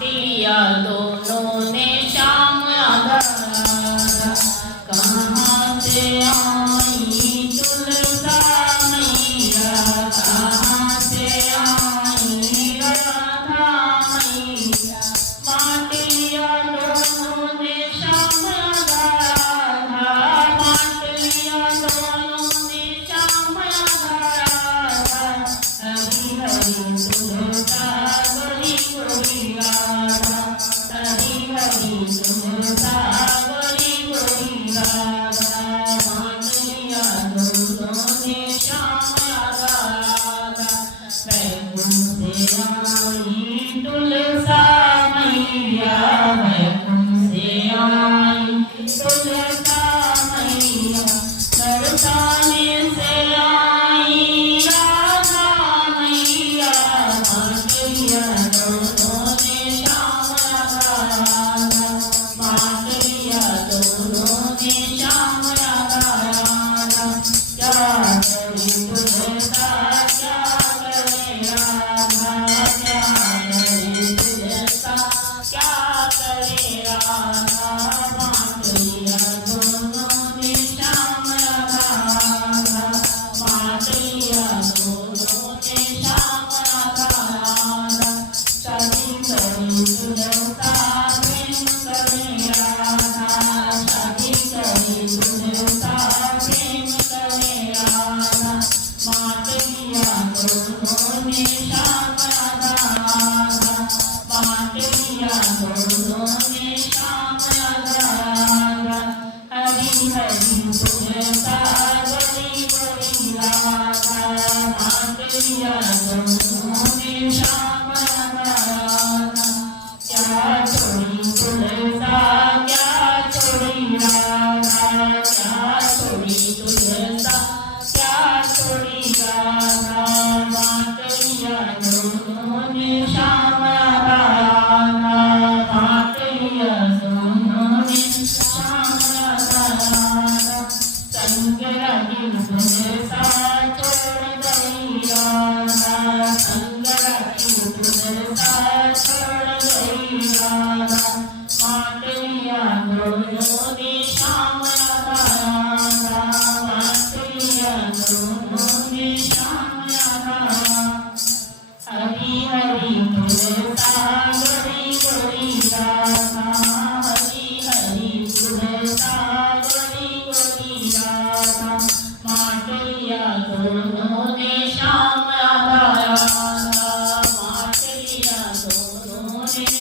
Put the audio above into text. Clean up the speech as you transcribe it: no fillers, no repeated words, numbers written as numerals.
दिया दोनों ने श्याम राधा, कहाँ से आई तुलसा मैया, कहाँ से आई राधा मैया। माटिया दोनों ने श्याम राधा, माटिया दोनों ने श्याम राधा। हरि हरि तुलसा बड़ी बड़ी राधा, हरि हरि तुलसा बड़ी बड़ी राधा। माटिया दोनों ने श्याम राधा, वैकुंठ से आई तुलसा मैया, वैकुंठ से आई तुलसा मैया। बरसाने से आई राधा मैया, माटिया दोनों ने श्याम राधा, माटिया दोनों ने श्याम राधा। क्या करे तुलसा, क्या करे राधा, क्या करे तुलसा, क्या करे राधा। माटिया दोनों ने श्याम राधा, माटिया दोनों ने श्याम राधा। शादी करी तुलसा प्रेम करे राधा, शादी करी तुलसा प्रेम करे राधा। माटिया दोनों ने श्याम राधा, माटिया दोनों